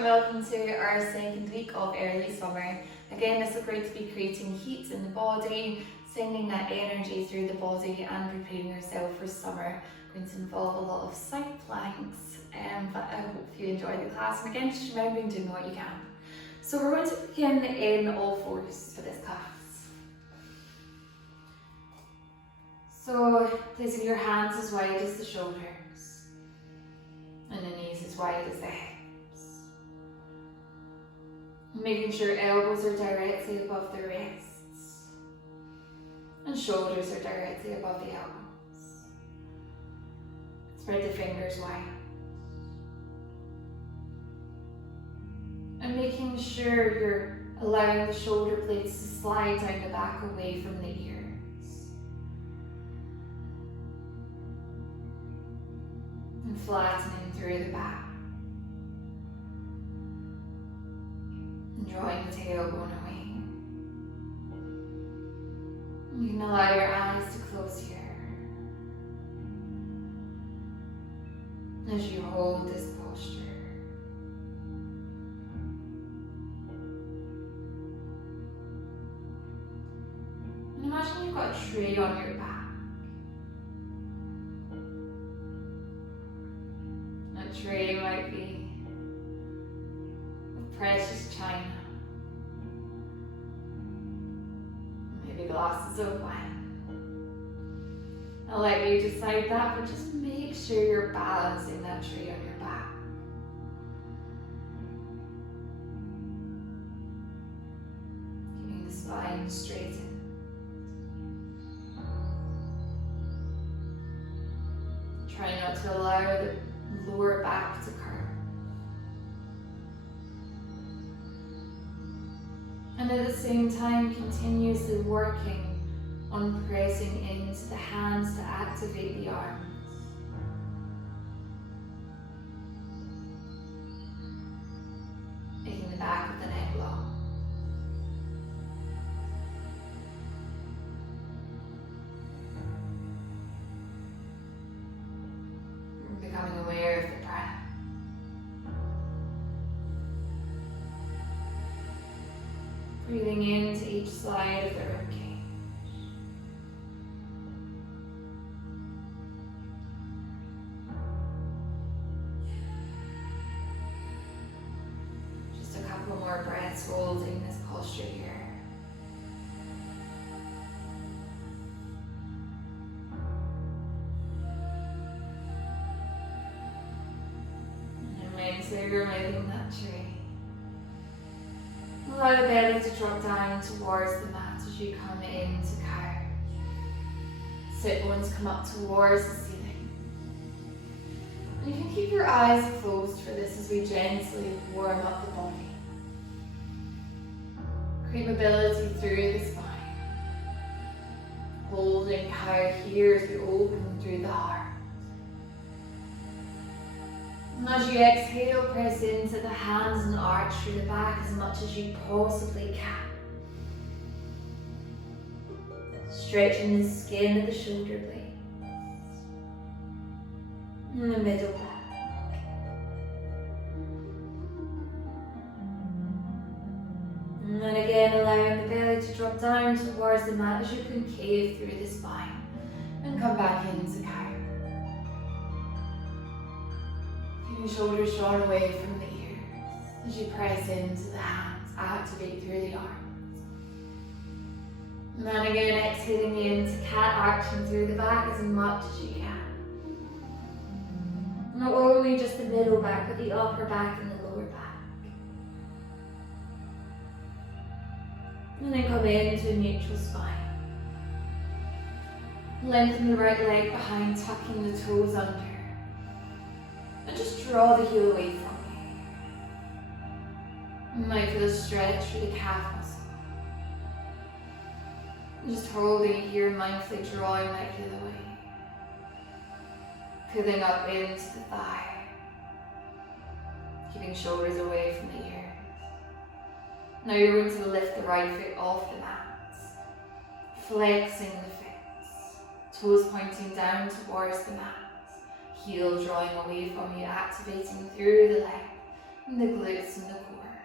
and welcome to our second week of early summer. Again, this is going to be creating heat in the body, sending that energy through the body and preparing yourself for summer. Going to involve a lot of side planks, but I hope you enjoy the class. And again, just remembering doing what you can. So we're going to begin in all fours for this class. So placing your hands as wide as the shoulders and the knees as wide as the hips. Making sure elbows are directly above the wrists and shoulders are directly above the elbows. Spread the fingers wide. And making sure you're allowing the shoulder blades to slide down the back away from the ears. And flattening through the back. And drawing the tailbone away. You can allow your eyes to close here as you hold this posture. And imagine you've got a tray on your back. That tray might be of precious china. Maybe glasses of wine. I'll let you decide that, but just make sure you're balancing that tray on your back. Keeping the spine straightened. Try not to allow the lower back to curve. And at the same time, continuously working on pressing into the hands to activate the arms. Making the back of the neck long. Becoming aware of the breath. Breathing into each side of the ribcage. Just a couple more breaths holding this posture here. So you're removing that tray. Allow the belly to drop down towards the mat as you come into cow. Sit bones come up towards the ceiling. And you can keep your eyes closed for this as we gently warm up the body. Create mobility through the spine. Holding cow here as we open through the heart. And as you exhale, press into the hands and arch through the back as much as you possibly can. Stretching the skin of the shoulder blades. And the middle back. And then again, allowing the belly to drop down towards the mat as you concave through the spine. And come back into cow. Shoulders drawn away from the ears as you press into the hands, activate through the arms. And then again, exhaling into cat, arching through the back as much as you can. Not only just the middle back, but the upper back and the lower back. And then come into a neutral spine. Lengthen the right leg behind, tucking the toes under. And just draw the heel away from you. You might feel a stretch through the calf muscle. And just holding it here, mindfully drawing that heel away. Pulling up into the thigh. Keeping shoulders away from the ears. Now you're going to lift the right foot off the mat. Flexing the feet. Toes pointing down towards the mat. Heel drawing away from you, activating through the leg and the glutes and the core.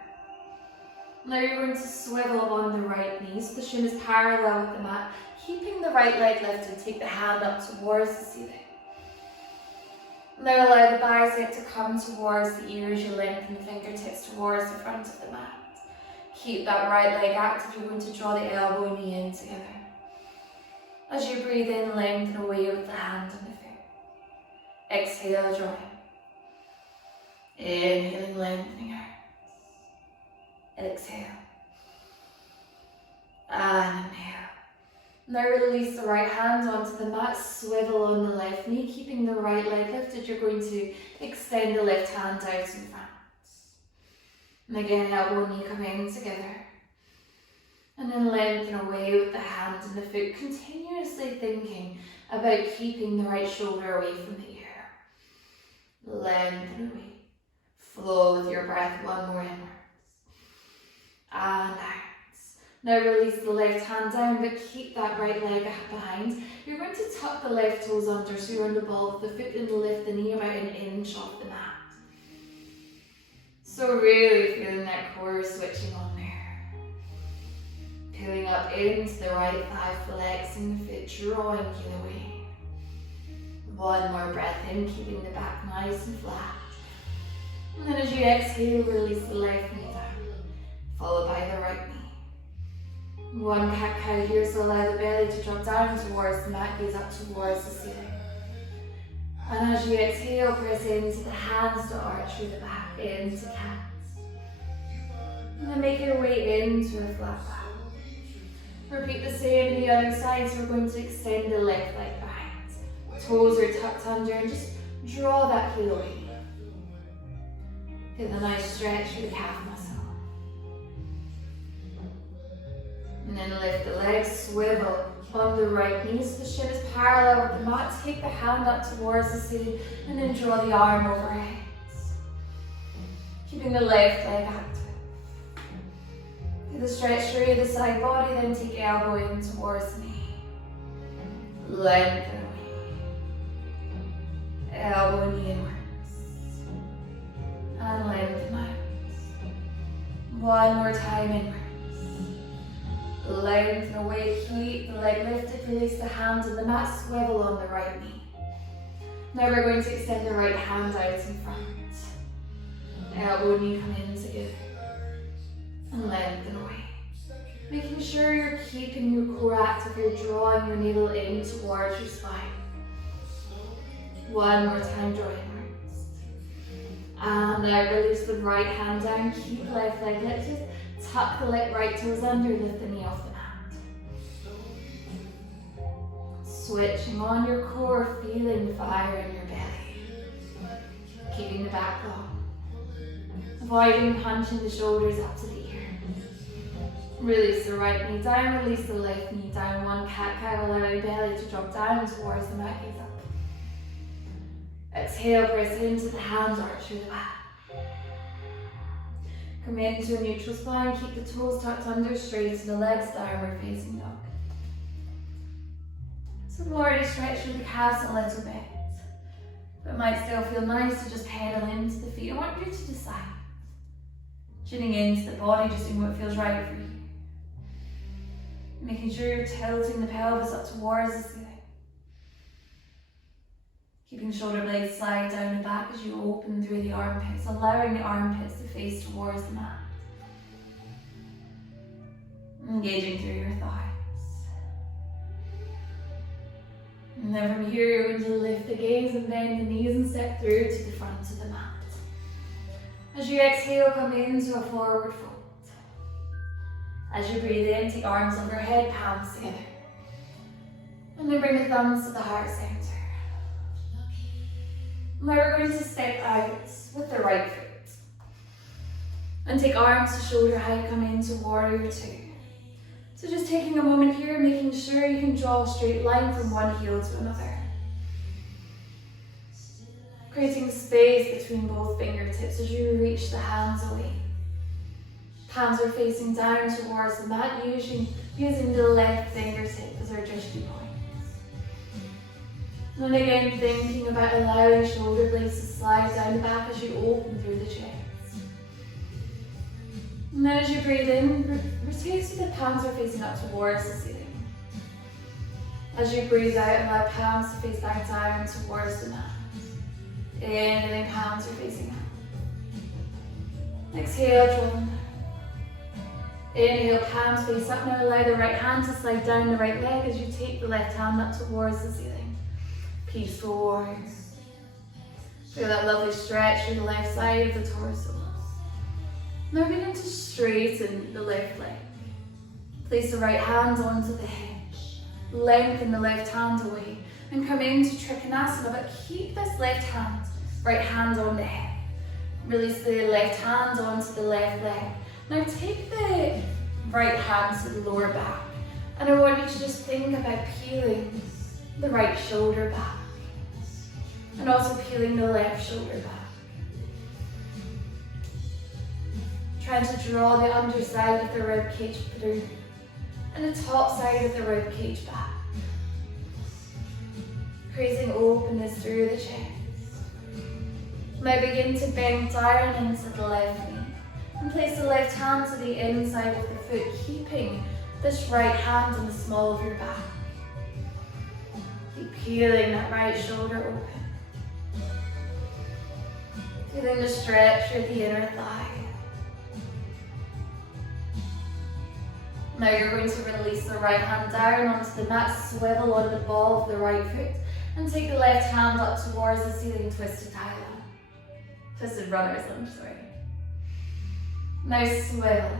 Now you're going to swivel on the right knee so the shin is parallel with the mat, keeping the right leg lifted. Take the hand up towards the ceiling. Now allow the bicep to come towards the ears. You lengthen the fingertips towards the front of the mat. Keep that right leg active. You're going to draw the elbow and knee in together. As you breathe in, lengthen away with the hand and the foot. Exhale, draw in. Inhaling, lengthening out. Exhale. And inhale. Now release the right hand onto the mat, swivel on the left knee, keeping the right leg lifted. You're going to extend the left hand out in front. And again, elbow and knee come in together. And then lengthen away with the hand and the foot, continuously thinking about keeping the right shoulder away from the ear. Lengthen away. Flow with your breath, one more inwards. And out. Now release the left hand down, but keep that right leg behind. You're going to tuck the left toes under, so you're on the ball of the foot and lift the knee about an inch off the mat. So really feeling that core switching on there. Pulling up into the right thigh, flexing the foot, drawing heel away. One more breath in, keeping the back nice and flat. And then as you exhale, release the left knee down, followed by the right knee. One cat-cow here, so allow the belly to drop down towards the mat, gaze up towards the ceiling. And as you exhale, press into the hands to arch through the back, into cats. And then make your way into a flat back. Repeat the same on the other side, so we're going to extend the left leg behind. Toes are tucked under and just draw that heel away. Get the nice stretch through the calf muscle. And then lift the legs, swivel on the right knee so the shin is parallel with the mat. Take the hand up towards the ceiling and then draw the arm overhead. Keeping the left leg active. Do the stretch through the side body, then take elbow in towards the knee. Lengthen away. Elbow and knee inwards. And lengthen out. One more time inwards. Lengthen away, keep the leg lifted, release the hands on the mat, swivel on the right knee. Now we're going to extend the right hand out in front. Elbow and knee come in together. And lengthen away. Making sure you're keeping your core active, you're drawing your navel in towards your spine. One more time, draw inwards. And now release the right hand down, keep left leg lifted. Tuck the right toes under, lift the knee off the mat. Switching on your core, feeling the fire in your belly. Keeping the back long. Avoiding punching the shoulders up to the ear. Release the right knee down, release the left knee down. One cat-cow, allow your belly to drop down towards the mat, gaze up. Exhale, press into the hands, arch through the back. Come into a neutral spine, keep the toes tucked under, straighten the legs, downward facing dog. So we've already stretched through the calves a little bit, but it might still feel nice to just pedal into the feet. I want you to decide. Tuning into the body, just doing what feels right for you. Making sure you're tilting the pelvis up towards the ceiling. Keeping shoulder blades slide down the back as you open through the armpits, allowing the armpits to face towards the mat. Engaging through your thighs. And then from here, you're going to lift the gaze and bend the knees and step through to the front of the mat. As you exhale, come into a forward fold. As you breathe in, take arms overhead, palms together. And then bring the thumbs to the heart center. Now we're going to step out with the right foot. And take arms to shoulder height, come into warrior two. So just taking a moment here, making sure you can draw a straight line from one heel to another. Creating space between both fingertips as you reach the hands away. Hands are facing down towards the mat, using the left fingertip as our drishti point. And again, thinking about allowing shoulder blades to slide down the back as you open through the chest. And then as you breathe in, rotate so the palms are facing up towards the ceiling. As you breathe out, allow palms to face back down towards the mat. Inhaling, palms are facing up. Exhale, draw them down. Inhale, palms face up. Now allow the right hand to slide down the right leg as you take the left hand up towards the ceiling. Peaceful warrior. Feel that lovely stretch through the left side of the torso. Now begin to straighten the left leg. Place the right hand onto the hip. Lengthen the left hand away and come into Trikonasana, but keep this left hand, right hand on the hip. Release the left hand onto the left leg. Now take the right hand to the lower back, and I want you to just think about peeling the right shoulder back and also peeling the left shoulder back. Trying to draw the underside of the rib cage through and the top side of the rib cage back. Creating openness through the chest. Now begin to bend down into the left knee and place the left hand to the inside of the foot, keeping this right hand on the small of your back. Keep peeling that right shoulder open. Feeling the stretch through the inner thigh. Now you're going to release the right hand down onto the mat, swivel on the ball of the right foot, and take the left hand up towards the ceiling, twisted Thailand. Twisted runner's lunge, sorry. Now swivel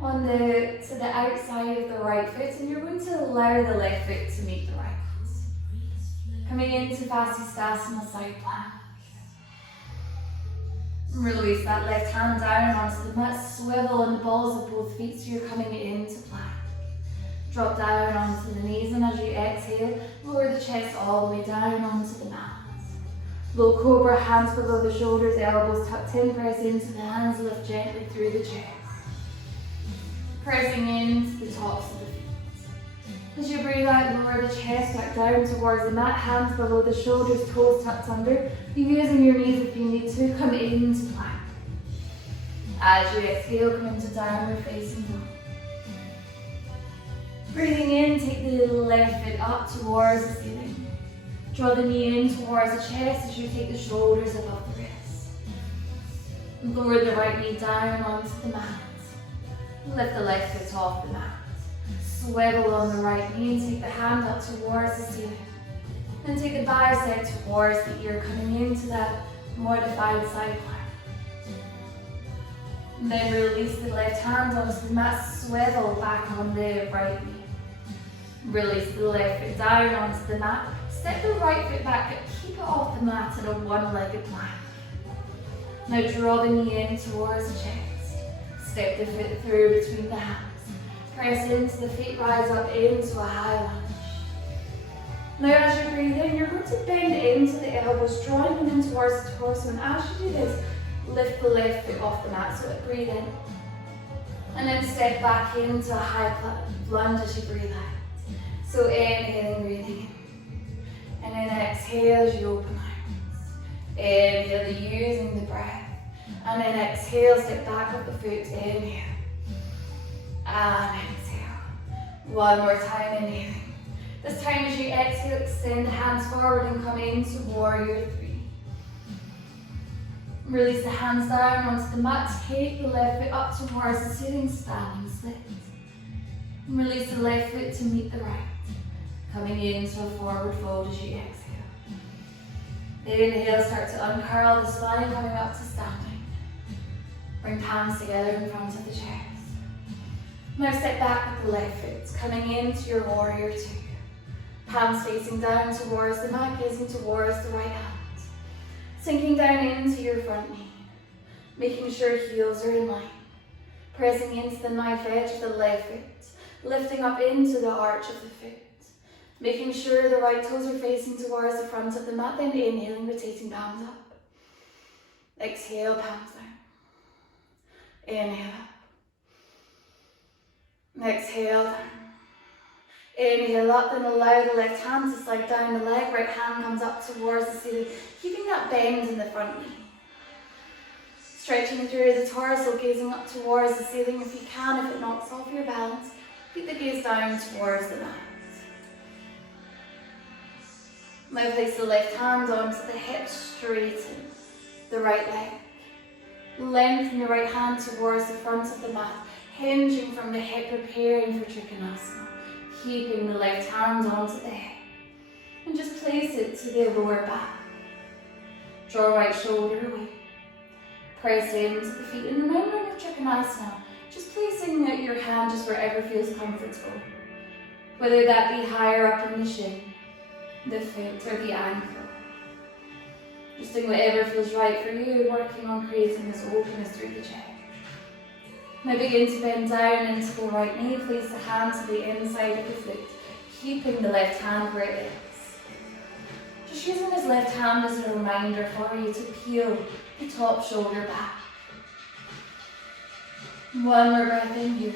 to the outside of the right foot, and you're going to allow the left foot to meet the right. Coming into Vasisthasana side plank. Release that left hand down onto the mat, swivel on the balls of both feet so you're coming into plank. Drop down onto the knees, and as you exhale, lower the chest all the way down onto the mat. Low cobra, hands below the shoulders, elbows tucked in, press into the hands, lift gently through the chest. Pressing into the tops of the feet. As you breathe out, lower the chest back down towards the mat, hands below the shoulders, toes tucked under. You're using your knees if you need to, come into plank. As you exhale, come into downward facing dog. Breathing in, take the left foot up towards the ceiling. Draw the knee in towards the chest as you take the shoulders above the wrists. Lower the right knee down onto the mat. Lift the left foot off the mat. Swivel on the right knee and take the hand up towards the ceiling. And take the bicep towards the ear, coming into that modified side plank. And then release the left hand onto the mat, swivel back on the right knee. Release the left foot down onto the mat. Step the right foot back, but keep it off the mat in a one-legged plank. Now draw the knee in towards the chest. Step the foot through between the hands. Press into the feet, rise up into a high lunge. Now as you breathe in, you're going to bend into the elbows, drawing them in towards the torso. And as you do this, lift the left foot off the mat. So breathe in. And then step back into a high lunge as you breathe out. So inhaling, breathing in. And then exhale as you open arms. Inhale, using the breath. And then exhale, step back up the foot. Inhale. And exhale. One more time, inhaling. This time as you exhale, extend the hands forward and come into warrior three. Release the hands down onto the mat. Take the left foot up towards the ceiling, standing split. And release the left foot to meet the right. Coming into a forward fold as you exhale. Inhale, start to uncurl the spine, coming up to standing. Bring palms together in front of the chest. Now step back with the left foot, coming into your warrior two. Palms facing down towards the mat, gazing towards the right hand. Sinking down into your front knee, making sure heels are in line. Pressing into the knife edge of the left foot, lifting up into the arch of the foot. Making sure the right toes are facing towards the front of the mat, then inhaling, rotating palms up. Exhale, palms down. Inhale up. Exhale down. Inhale up, then allow the left hand to slide down the leg. Right hand comes up towards the ceiling, keeping that bend in the front knee. Stretching through the torso, gazing up towards the ceiling if you can. If it knocks off your balance, keep the gaze down towards the mat. Now place the left hand onto the hip, straighten the right leg. Lengthen the right hand towards the front of the mat, hinging from the hip, preparing for Trikonasana. Keeping the left hand onto the hip. And just place it to the lower back. Draw right shoulder away. Press into the feet. And remembering with Trikonasana, just placing out your hand just wherever feels comfortable. Whether that be higher up in the shin, the foot, or the ankle. Just doing whatever feels right for you, working on creating this openness through the chest. Now begin to bend down into the right knee. Place the hand to the inside of the foot, keeping the left hand where it is. Just using this left hand as a reminder for you to peel the top shoulder back. One more breath in here.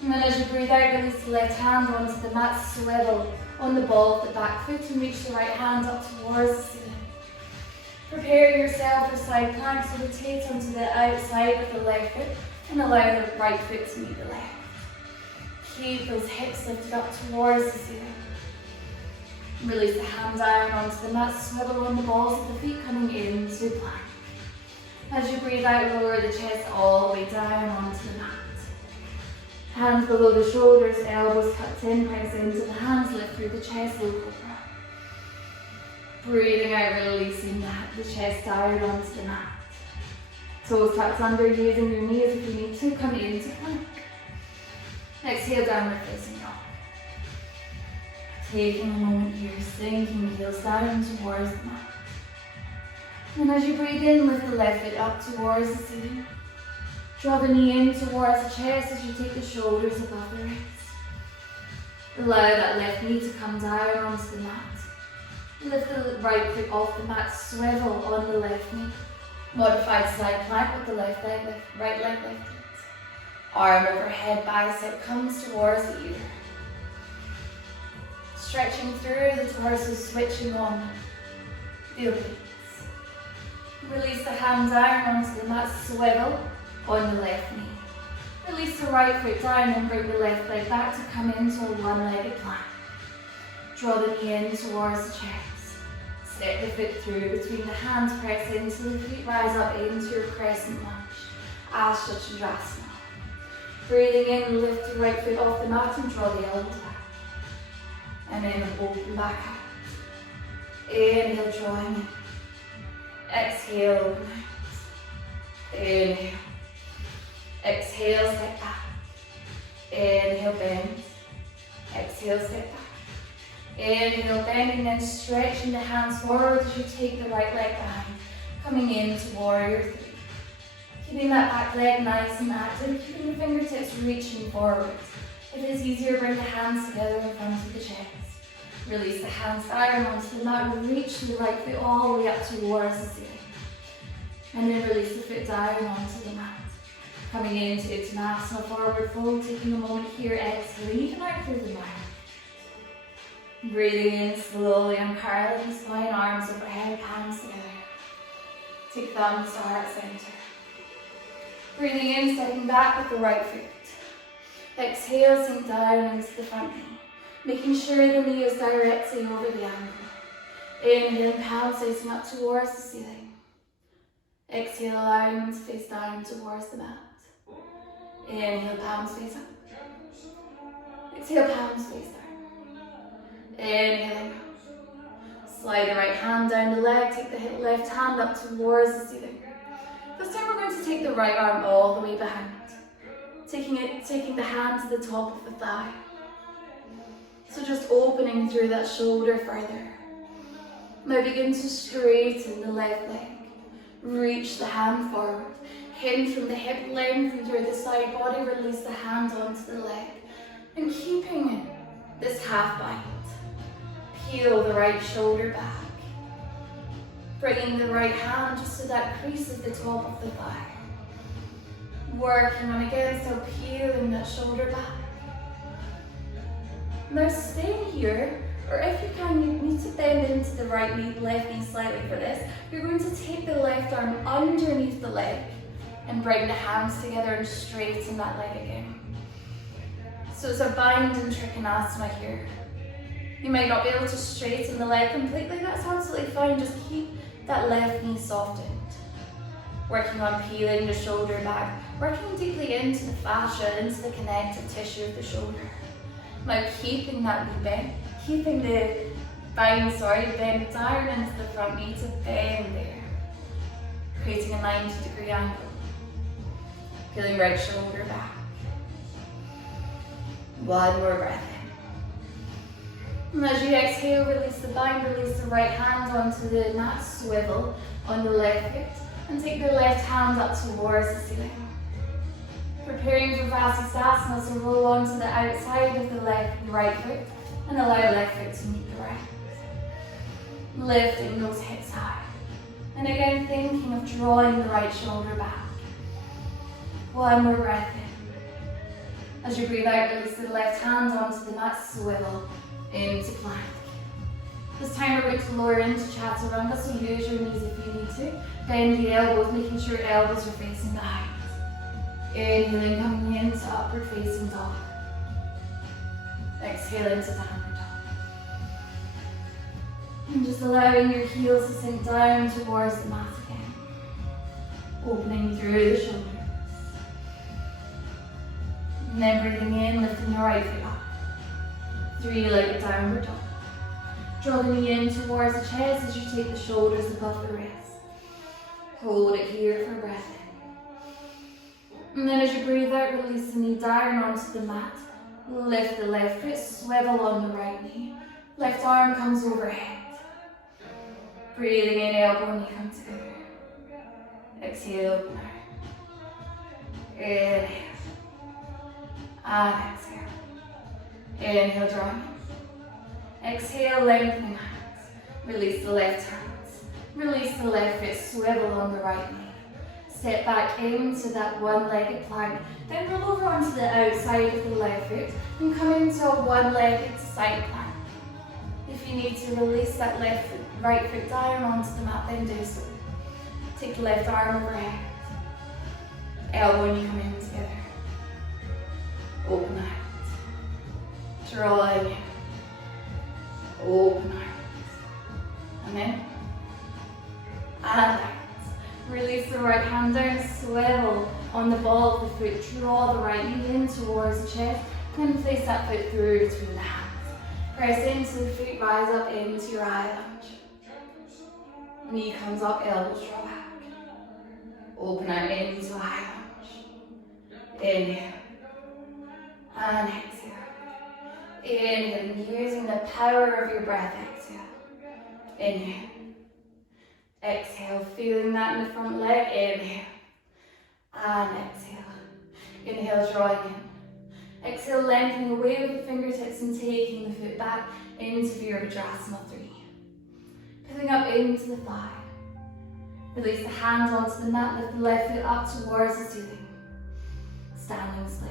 And then as you breathe out, release the left hand onto the mat, swivel on the ball of the back foot and reach the right hand up towards the ceiling. Prepare yourself for side plank, so rotate onto the outside of the left foot and allow the right foot to meet the left. Keep those hips lifted up towards the ceiling. Release the hand down onto the mat, swivel on the balls of the feet, coming into plank. As you breathe out, lower the chest all the way down onto the mat. Hands below the shoulders, elbows tucked in, press into the hands, lift through the chest, low cobra. Breathing out, releasing the chest down onto the mat. Toes tucked under, using your knees if you need to, come into plank. Exhale, downward facing dog. Taking a moment here, sinking heels down towards the mat. And as you breathe in, lift the left foot up towards the ceiling. Draw the knee in towards the chest as you take the shoulders above the wrists. Allow that left knee to come down onto the mat. Lift the right foot off the mat, swivel on the left knee. Modified side plank with the left leg, right leg lifted. Arm overhead, bicep comes towards the ear. Stretching through the torso, switching on the obliques. Release the hand down onto the mat, swivel on the left knee. Release the right foot down and bring the left leg back to come into a one-legged plank. Draw the knee in towards the chest. Step the foot through between the hands, press into the feet, rise up into your crescent lunge. Asha Chandrasana. Breathing in, lift the right foot off the mat and draw the elbows back. And then open back out. Inhale, drawing in. Exhale, open out. Inhale. Exhale, step back. Inhale, bend. Exhale, step back. Inhale, bending, then stretching the hands forward as you take the right leg behind. Coming into warrior three. Keeping that back leg nice and active, keeping the fingertips reaching forward. If it's easier, bring the hands together in front of the chest. Release the hands down onto the mat and reach the right foot all the way up towards the ceiling. And then release the foot down onto the mat. Coming into Uttanasana, forward fold, taking a moment here, exhale, even out through the mouth. Breathing in slowly, unparalleled spine, arms overhead, palms together. Take thumbs to heart center. Breathing in, stepping back with the right foot. Exhale, sink down into the front knee. Making sure the knee is directly over the ankle. Inhale, palms facing up towards the ceiling. Exhale, allowing them to face down towards the mat. Inhale, palms face up. Exhale, palms face down. Inhaling. Slide the right hand down the leg, take the left hand up towards the ceiling. This time we're going to take the right arm all the way behind. Taking the hand to the top of the thigh. So just opening through that shoulder further. Now begin to straighten the left leg. Reach the hand forward. Hinge from the hip, lengthen through the side body, release the hand onto the leg. And keeping this half bind. Peel the right shoulder back. Bringing the right hand just to that crease at the top of the thigh. Working on again, so peeling that shoulder back. Now staying here, Or if you can, you need to bend into the right knee, left knee slightly for this. You're going to take the left arm underneath the leg and bring the hands together and straighten that leg again. So it's a bind and trikonasana here. You might not be able to straighten the leg completely, that's absolutely fine. Just keep that left knee softened. Working on peeling the shoulder back, working deeply into the fascia, into the connective tissue of the shoulder. Now keeping that knee bent, keeping the bend down into the front knee to bend there. Creating a 90-degree angle. Feeling right shoulder back. One more breath in. And as you exhale, release the bind, release the right hand onto the mat, swivel on the left foot, and take the left hand up towards the ceiling. Preparing for Vinyasa, so roll onto the outside of the right foot, and allow left foot to meet the right. Lifting those hips high. And again, thinking of drawing the right shoulder back. One more breath in. As you breathe out, release the left hand onto the mat, swivel into plank. This time we're going to lower into chaturanga, so use your knees if you need to. Bend the elbows, making sure elbows are facing behind. Inhaling, coming into upward facing dog. Exhale into downward dog. And just allowing your heels to sink down towards the mat again. Opening through the shoulders. And then breathing in, lifting the right foot up. Three-legged downward dog. Draw the knee in towards the chest as you take the shoulders above the wrist. Hold it here for breath in. And then as you breathe out, release the knee down onto the mat. Lift the left foot, swivel on the right knee. Left arm comes overhead. Breathing in, elbow and knee come together. Exhale, open out. Inhale. And exhale. Inhale, drawing in. Exhale, lengthening hands. Release the left hands. Release the left foot, swivel on the right knee. Step back into that one-legged plank. Then roll over onto the outside of the left foot and come into a one-legged side plank. If you need to release that right foot down onto the mat, then do so. Take the left arm overhead. Elbow and knee come in together. Open out. Draw in. Open out. And in. And out. Release the right hand down, swivel on the ball of the foot, draw the right knee in towards the chest, then place that foot through between the hands. Press into the feet, rise up into your high lunge. Knee comes up, elbows draw back. Open out into a high lunge. Inhale. And exhale. Inhaling, using the power of your breath, exhale. Inhale. Exhale, feeling that in the front leg. Inhale. And exhale. Inhale, drawing in. Exhale, lengthening away with the fingertips and taking the foot back into Virabhadrasana 3. Pulling up into the thigh. Release the hands onto the mat, lift the left foot up towards the ceiling. Standing split.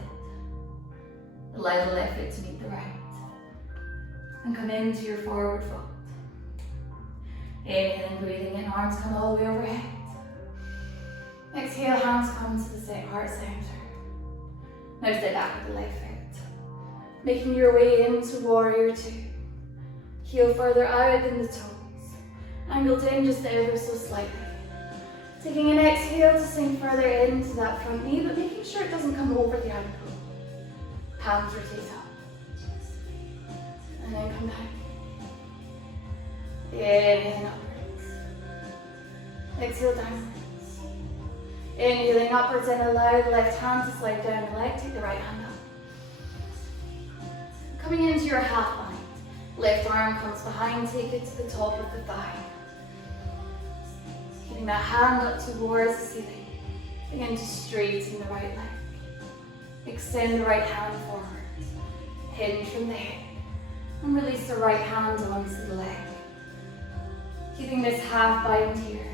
Allow the left foot to meet the right. And come into your forward fold. Inhaling, breathing in, arms come all the way overhead. Exhale, hands come to the heart center. Now step back with the left foot. Making your way into warrior 2. Heel further out than the toes. Angled in just ever so slightly. Taking an exhale to sink further into that front knee, but making sure it doesn't come over the ankle. Palms rotate up. And then come down. Inhaling upwards. Exhale downwards. Inhaling upwards and allow the left hand to slide down the leg. Take the right hand up. Coming into your half bind. Left arm comes behind, take it to the top of the thigh. Keeping that hand up towards the ceiling. Begin to straighten the right leg. Extend the right hand forward. Hinge from the hip. And release the right hand onto the leg. Keeping this half bind here.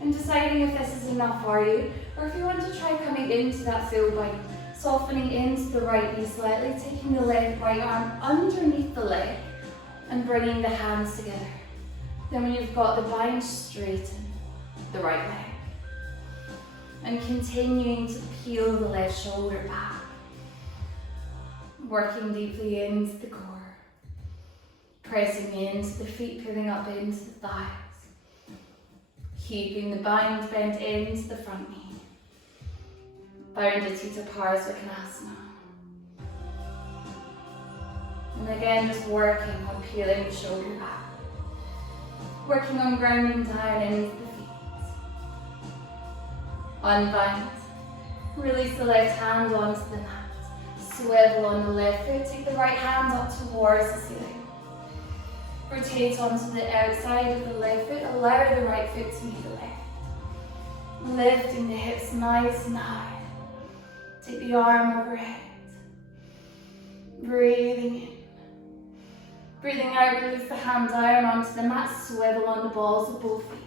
And deciding if this is enough for you, or if you want to try coming into that full bind. Softening into the right knee slightly, taking the right arm underneath the leg, and bringing the hands together. Then when you've got the bind, straighten the right leg. And continuing to peel the left shoulder back. Working deeply into the core. Pressing into the feet, peeling up into the thighs. Keeping the bind bent into the front knee. Bandha Parsvakonasana. And again, just working on peeling the shoulder back. Working on grounding down into the feet. Unbind. Release the left hand onto the mat. Swivel on the left foot. Take the right hand up towards the ceiling. Rotate onto the outside of the left foot. Allow the right foot to meet the left. Lifting the hips nice and high. Take the arm overhead. Breathing in. Breathing out, release the hand down onto the mat. Swivel on the balls of both feet.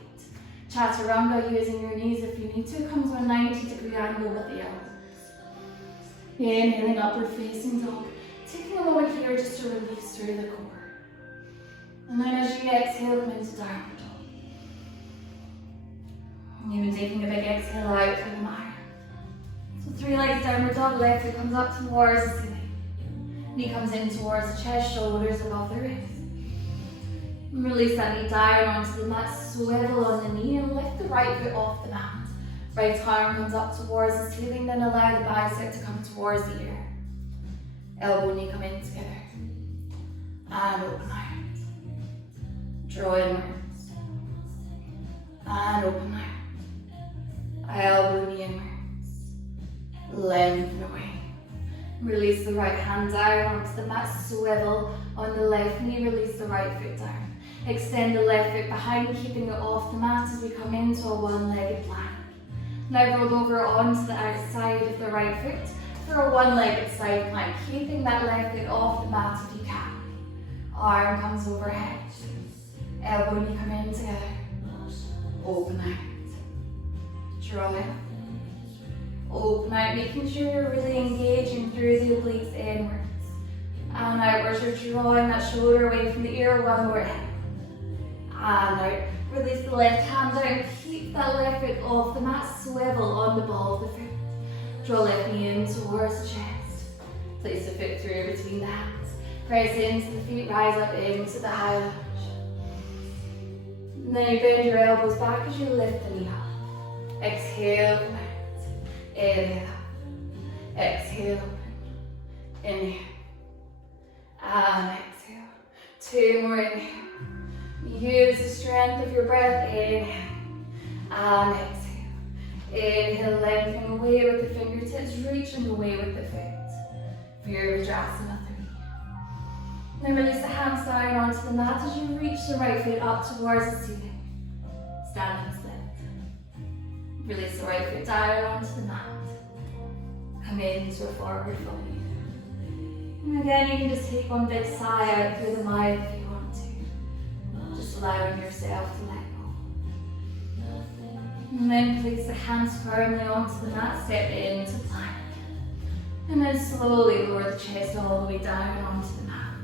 Chaturanga, using your knees if you need to. Come to a 90-degree angle with the elbows. Inhaling upward facing dog. Taking a moment here just to release through the core. And then as you exhale, come into downward dog. Even taking a big exhale out through the mouth. So 3 legs downward dog, left foot comes up towards the ceiling. Knee comes in towards the chest, shoulders above the wrist. And release that knee down onto the mat, swivel on the knee and lift the right foot off the mat. Right arm comes up towards the ceiling, then allow the bicep to come towards the ear. Elbow and knee come in together. And open out. Draw inwards. And open out. Elbow, knee inwards. Lengthen away. Release the right hand down onto the mat, swivel on the left knee, release the right foot down. Extend the left foot behind, keeping it off the mat as we come into a one-legged plank. Now roll over onto the outside of the right foot for a one-legged side plank, keeping that left foot off the mat if you can. Arm comes overhead. Elbow and knee come in together. Open out. Draw in. Open out, making sure you're really engaging through the obliques inwards. And outwards, you're drawing that shoulder away from the ear, one more in. And out, release the left hand down, keep that left foot off the mat, swivel on the ball of the foot. Draw left knee in towards the chest. Place the foot through between the hands. Press into the feet, rise up into the high lunge. And then you bend your elbows back as you lift the knee up. Exhale, come out. Inhale up. Exhale, open. Inhale. And exhale. 2 more inhale. Use the strength of your breath. Inhale. And exhale. Inhale, lengthening away with the fingertips, reaching away with the foot. Virabhadrasana 3. Then release the hands down onto the mat as you reach the right foot up towards the ceiling. Standing split. Release the right foot down onto the mat. Come into a forward fold. And again, you can just take one big sigh out through the mouth if you want to. Just allowing yourself to let go. And then place the hands firmly onto the mat, step into plank. And then slowly lower the chest all the way down onto the mat.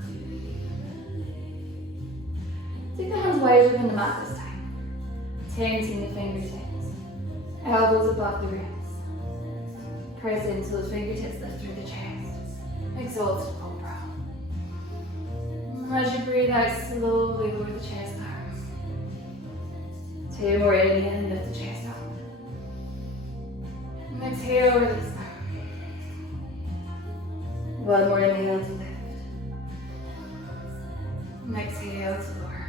Take the hands wider than the mat this time. Tenting the fingertips. Elbows above the ribs. Press into those fingertips, lift through the chest. Exalted cobra. As you breathe out, slowly lower the chest down. 2 more inhale and lift the chest up. And exhale, release down. 1 more inhale to lift. And exhale to lower.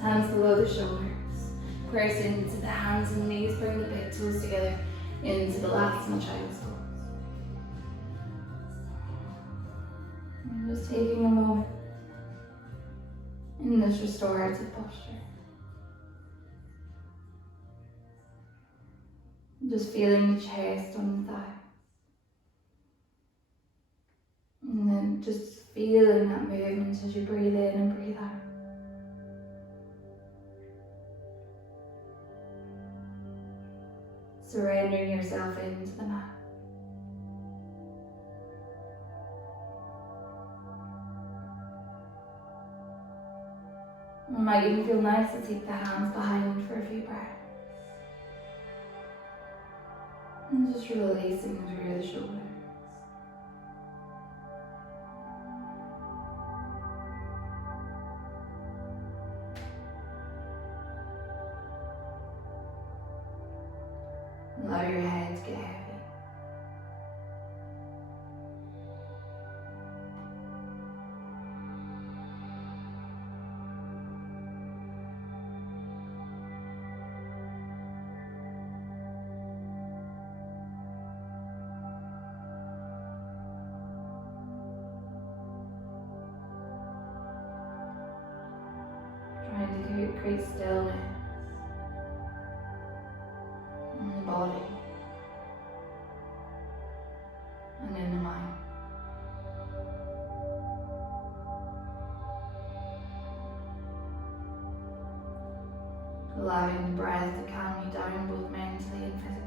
Hands below the shoulders. Press into the hands and knees, bring the big toes together into the lats and child's pose. And just taking a moment in this restorative posture. Just feeling the chest on the thigh. And then just feeling that movement as you breathe in and breathe out. Surrendering yourself into the mat. might even feel nice to take the hands behind for a few breaths. And just releasing through the shoulders. Allow your head to get heavy. Trying to create stillness in the body and in the mind. Allowing the breath to calm you down both mentally and physically.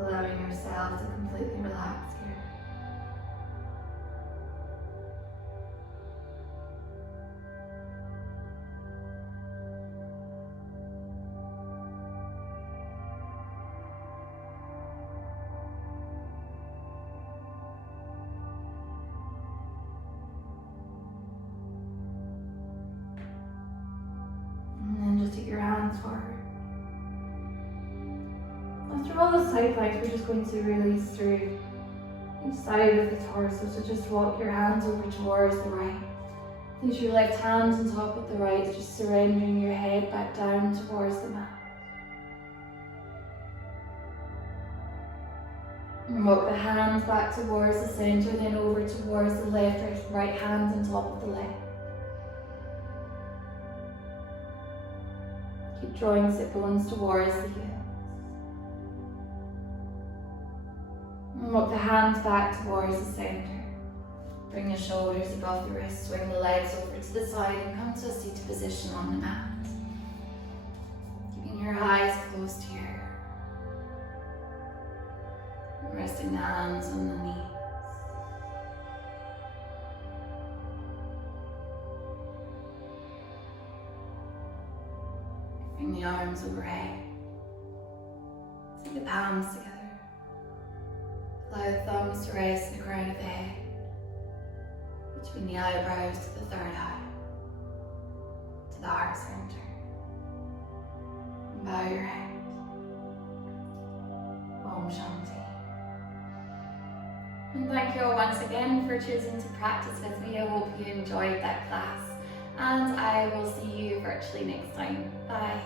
Allowing yourself to completely relax here. And then just take your hands forward. After all the side planks, we're just going to release through each side of the torso. So just walk your hands over towards the right. Place your left hand on top of the right, just surrendering your head back down towards the mat. And walk the hands back towards the center, then over towards the left, right hand on top of the leg. Keep drawing sit bones towards the heel. And walk the hands back towards the center. Bring the shoulders above the wrists, swing the legs over to the side and come to a seated position on the mat. Keeping your eyes closed here. And resting the hands on the knees. Bring the arms overhead. Take the palms together. Allow the thumbs to rest in the crown of the head, between the eyebrows to the third eye, to the heart center. And bow your head. Om Shanti. And thank you all once again for choosing to practice with me. I hope you enjoyed that class. And I will see you virtually next time. Bye.